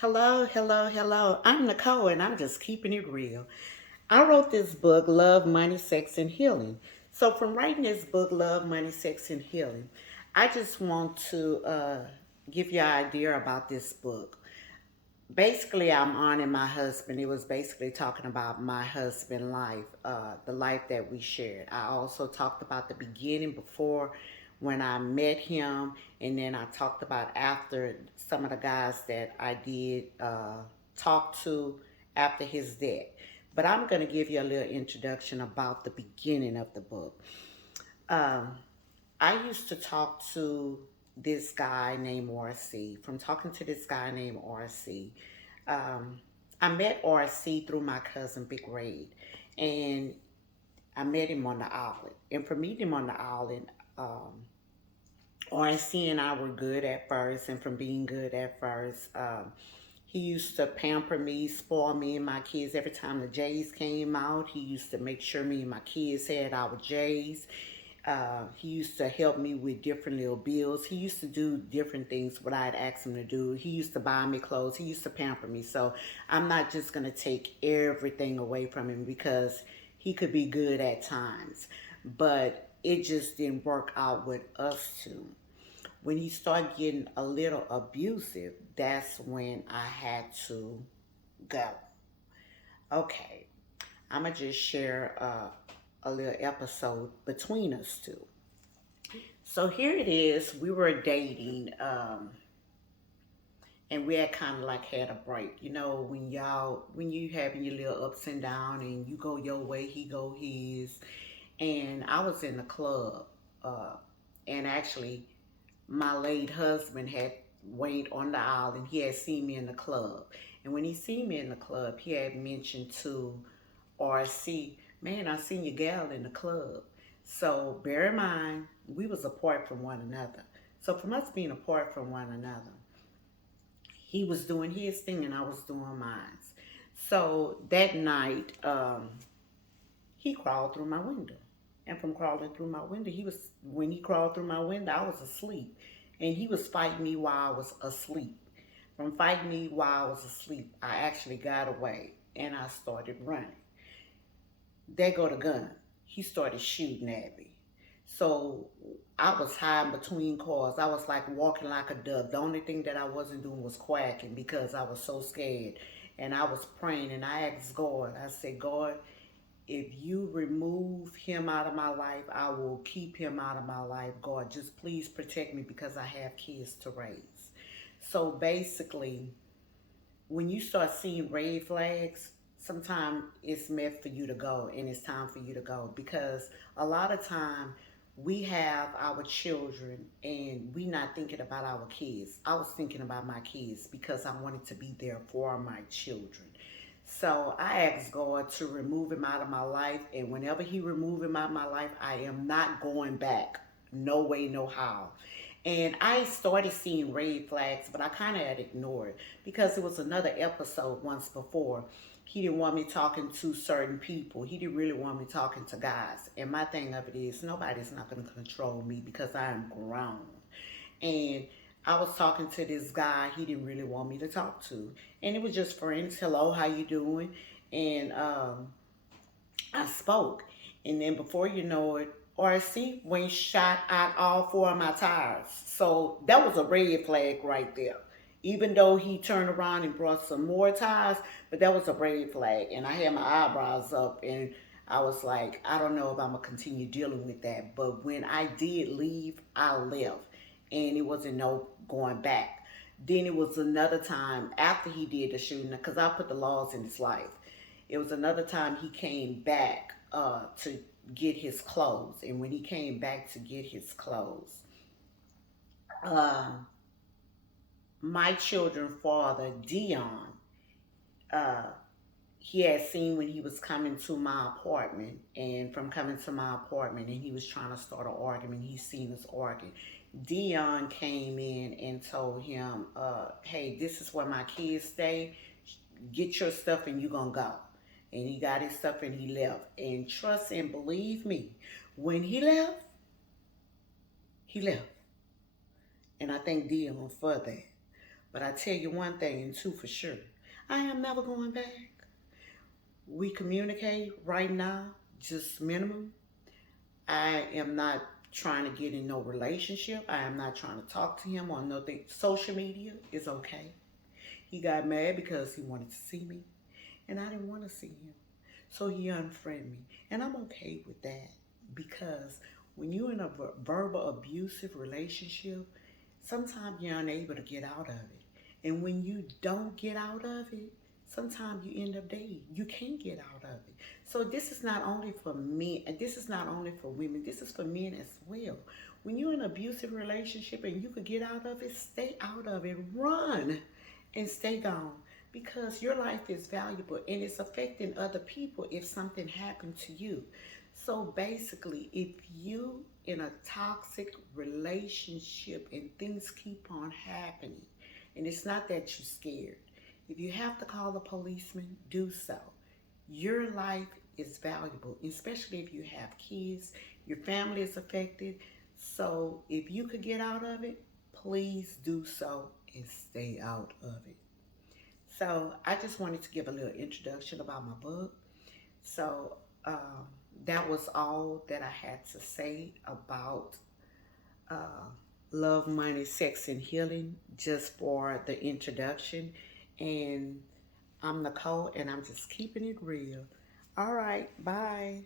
Hello, hello, hello. I'm Nicole and I'm just keeping it real. I wrote this book, Love, Money, Sex, and Healing. So, from writing this book, Love, Money, Sex, and Healing, I just want to give you an idea about this book. Basically, I'm honoring my husband. It was basically talking about my husband life, the life that we shared. I also talked about the beginning before when I met him, and then I talked about after some of the guys that I did talk to after his death. But I'm going to give you a little introduction about the beginning of the book. Um, I used to talk to this guy named RC. From talking to this guy named RC, um, I met RC through my cousin Big Raid, and I met him on the island. And from meeting him on the island, RC and I were good at first, and from being good at first, he used to pamper me, spoil me and my kids. Every time the J's came out, he used to make sure me and my kids had our J's. He used to help me with different little bills. He used to do different things what I'd ask him to do. He used to buy me clothes. He used to pamper me. So I'm not just going to take everything away from him because he could be good at times. But it just didn't work out with us two. When he started getting a little abusive, that's when I had to go. Okay, I'm going to just share a little episode between us two. So here it is. We were dating, and we had kind of like had a break. You know, when you having your little ups and downs, and you go your way, he go his. And I was in the club, uh, and actually, my late husband had wait on the aisle, and he had seen me in the club. And when he seen me in the club, he had mentioned to RC, man, I seen your gal in the club. So bear in mind, we was apart from one another. So from us being apart from one another, he was doing his thing and I was doing mine. So that night, he crawled through my window. And from crawling through my window, when he crawled through my window, I was asleep. And he was fighting me while I was asleep. From fighting me while I was asleep, I actually got away and I started running. There go the gun. He started shooting at me. So I was hiding between cars. I was like walking like a dove. The only thing that I wasn't doing was quacking because I was so scared. And I was praying and I asked God, I said, God, if you remove him out of my life, I will keep him out of my life. God, just please protect me because I have kids to raise. So basically, when you start seeing red flags, sometimes it's meant for you to go and it's time for you to go because a lot of time we have our children and we not thinking about our kids. I was thinking about my kids because I wanted to be there for my children. So I asked God to remove him out of my life, and whenever he remove him out of my life, I am not going back. No way, no how. And I started seeing red flags, but I kind of had ignored because it was another episode once before. He didn't want me talking to certain people. He didn't really want me talking to guys. And my thing of it is, nobody's not going to control me because I am grown. And I was talking to this guy he didn't really want me to talk to. And it was just friends. Hello, how you doing? And I spoke. And then before you know it, RC went shot out all four of my tires. So that was a red flag right there. Even though he turned around and brought some more tires, but that was a red flag. And I had my eyebrows up and I was like, I don't know if I'm gonna continue dealing with that. But when I did leave, I left. And it wasn't no going back. Then it was another time after he did the shooting, because I put the laws in his life. It was another time he came back to get his clothes. And when he came back to get his clothes, uh, my children's father, Dion, uh, he had seen when he was coming to my apartment. And from coming to my apartment, and he was trying to start an argument, he seen us arguing. Dion came in and told him, hey, this is where my kids stay. Get your stuff and you gonna go. And he got his stuff and he left. And trust and believe me, when he left. And I thank Dion for that. But I tell you one thing and two for sure. I am never going back. We communicate right now, just minimum. I am not trying to get in no relationship. I am not trying to talk to him on nothing. Social media is okay. He got mad because he wanted to see me, and I didn't want to see him. So he unfriended me. And I'm okay with that because when you're in a verbal abusive relationship, sometimes you're unable to get out of it. And when you don't get out of it, sometimes you end up dating. You can't get out of it. So this is not only for men, and this is not only for women, this is for men as well. When you're in an abusive relationship and you could get out of it, stay out of it. Run and stay gone because your life is valuable and it's affecting other people if something happened to you. So basically, if you in a toxic relationship and things keep on happening, and it's not that you're scared, if you have to call a policeman, do so. Your life is valuable, especially if you have kids, your family is affected. So if you could get out of it, please do so and stay out of it. So I just wanted to give a little introduction about my book. So um, that was all that I had to say about uh, love, money, sex, and healing, just for the introduction. And I'm Nicole, and I'm just keeping it real. All right, bye.